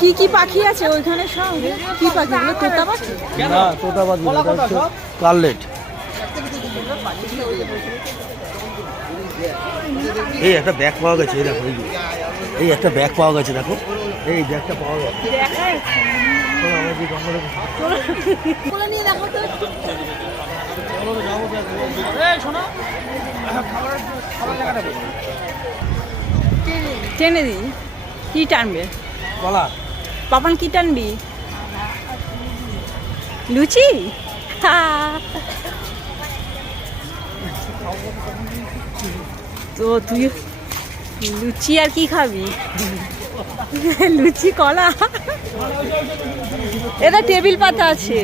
কি কি পাখি আছে ওইখানে? সব কি পাখি? তোতা পাখি না, তোতা পাখি কার্লেট। এই একটা ব্যাগ পাওয়া গেছে, দেখো এই একটা ব্যাগ পাওয়া গেছে, দেখো এই ব্যাগটা পাওয়া গেছে। টেনে দি, কি টানবে? কলা। পাপান কি টানবি? লুচি। তো তুই লুচি আর কি খাবি? লুচি কলা। এটা টেবিল পাতা আছে।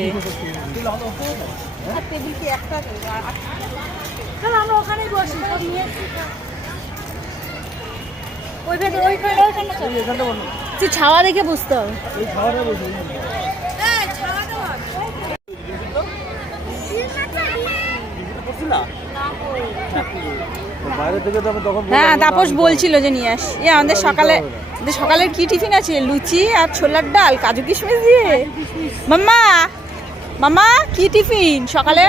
আমরা ওখানেই বসি। তুই ছাওয়া দেখে বুঝতে হবে। হ্যাঁ, তাপস বলছিল যে নিয়ে আস। আমাদের সকালের কি টিফিন আছে? লুচি আর ছোলার ডাল, কাজু কিশমিশ দিয়ে। মাম্মা মাম্মা কি টিফিন সকালে?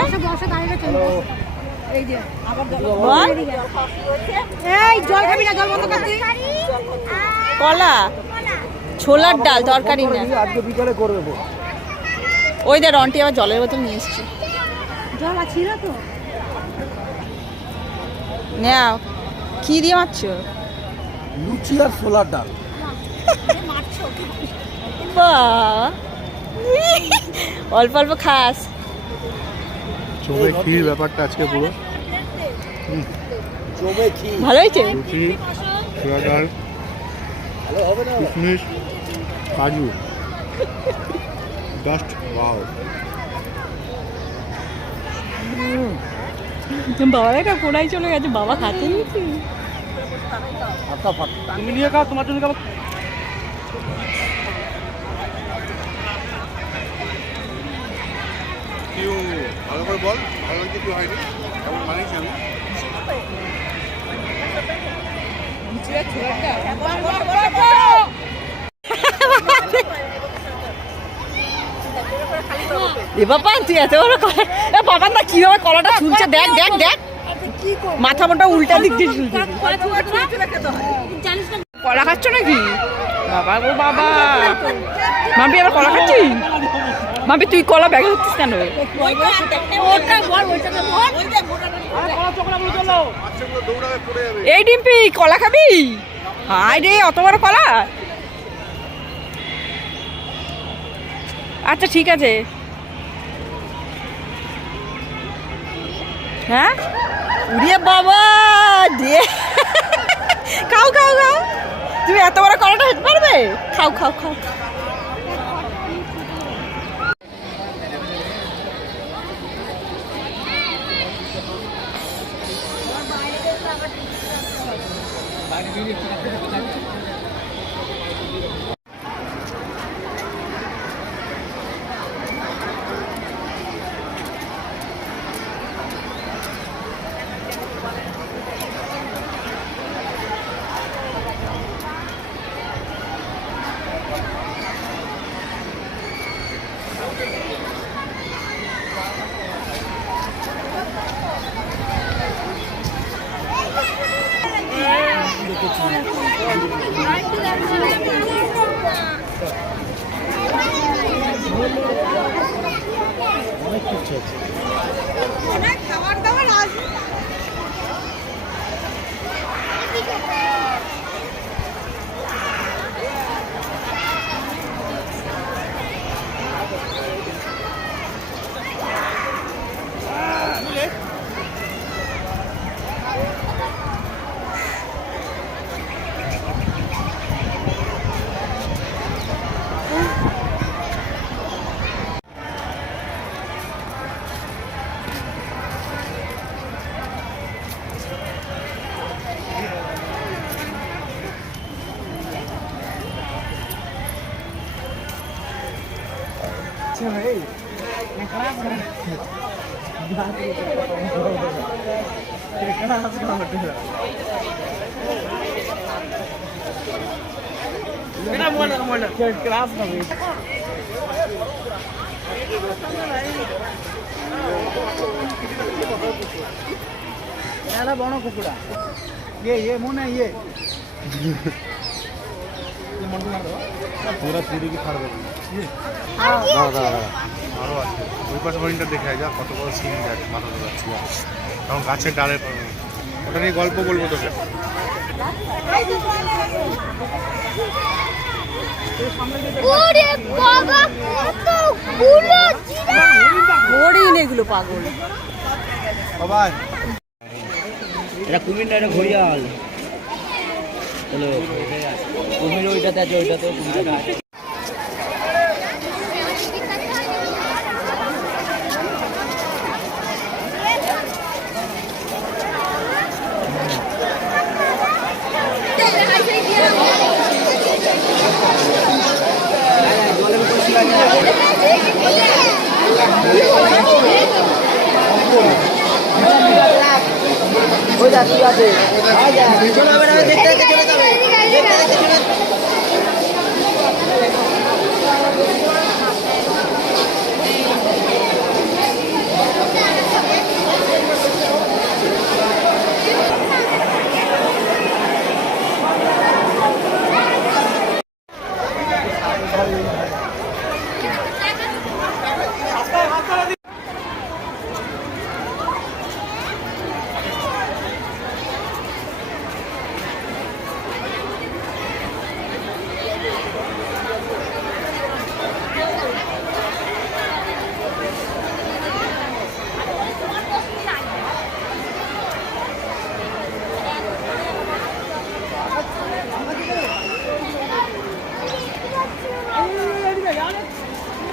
কলা, ছোলার ডাল, তরকারি না। ওই দে রন্টি আবার জলের বোতল নিয়ে এসছে। জল ছিল তো। নাও, কি দিয়ে মারছো? লুচি আর ছোলার ডাল। অল্প অল্প খাস। জমে ক্ষীর ব্যাপারটা আজকে পুরো ভালো হয়েছে। লুচি, ছোলার ডাল, কিশমিশ, কাজু, জাস্ট ওয়াও। বাবার একটা পোড়াই চলে গেছে, বাবা খাচ্ছে নাকি? তুমি নিয়ে খাও, তোমার জন্য খাবো। ভালো করে বল, ভালো কিছু হয়নি, কেমন বানিয়েছি আমি? এ বাবা, তুই এত বড় কলা! বাবা না কিভাবে কলাটা ঝুলছে, দেখ দেখ দেখ। মাথা মোটা উল্টা দিক দিয়ে ঝুলছে। কলা খাচ্ছ নাকি? বাবা গো বাবা, মাম্পি আবার কলা খাচ্ছি? মাম্পি তুই কলা ব্যাগে ধরছিস কেন? এই ডিম্পি, কলা খাবি? হাই রে, অত বড় কলা! আচ্ছা ঠিক আছে। হ্যাঁ, উড়িয়ে বাবা দিয়ে খাও খাও খাও। তুমি এত বড় কলাটা খেতে পারবে? খাও খাও খাও। অনেক কিছু আছে। খাবার দাবার আছে। বড় কুকুরা ইয়ে মনে ইয়ে পুরা চুরি কি ছাড়বে আরো আছে ওই পাশে হরিণটা দেখে যা কত বড় সিং যাচ্ছে মাথা ধরাচ্ছি তখন গাছের ডালে ওটা নিয়ে গল্প বলবো তোকে ওরে বাবা কতগুলো হরিণ এগুলো পাগল। সবাই এটা কুমির না এটা ঘড়িয়াল হলো কুমির ওইটাতে আছে ওইটাতে কুমির আছে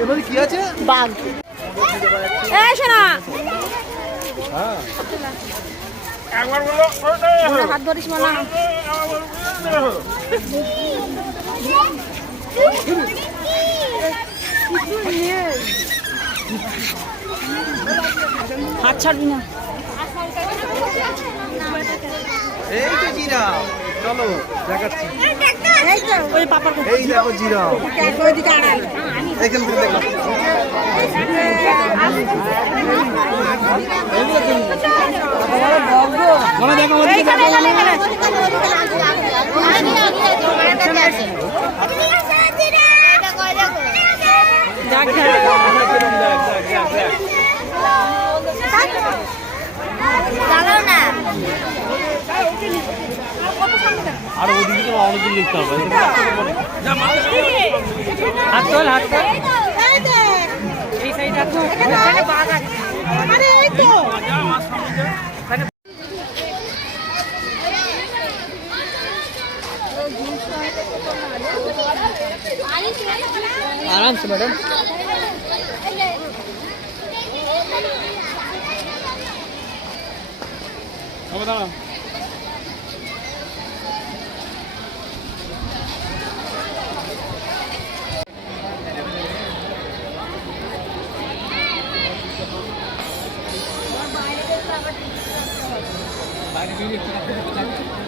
এবারে কি আছে বাঘ। এই শোনা হাত ধরিস মানা। হাত ছাড়বি না। এই তো জিরাফ চলো দেখাচ্ছি এই তো ওই পাপার কাছে। এই দেখো জিরাফ ওইদিকে আড়াল। এখান থেকে দেখো এইখানে, এইখানে, এইখানে। যাক, যাক। দাঁড়াও না আর ওদিকে তো অনেকদিন লিখতে হবে হাত তোল হাত তোল এই সাইড রাখো। এখানে বাঘ আছে। আরে এই তো। आराम से मैडम বাইরে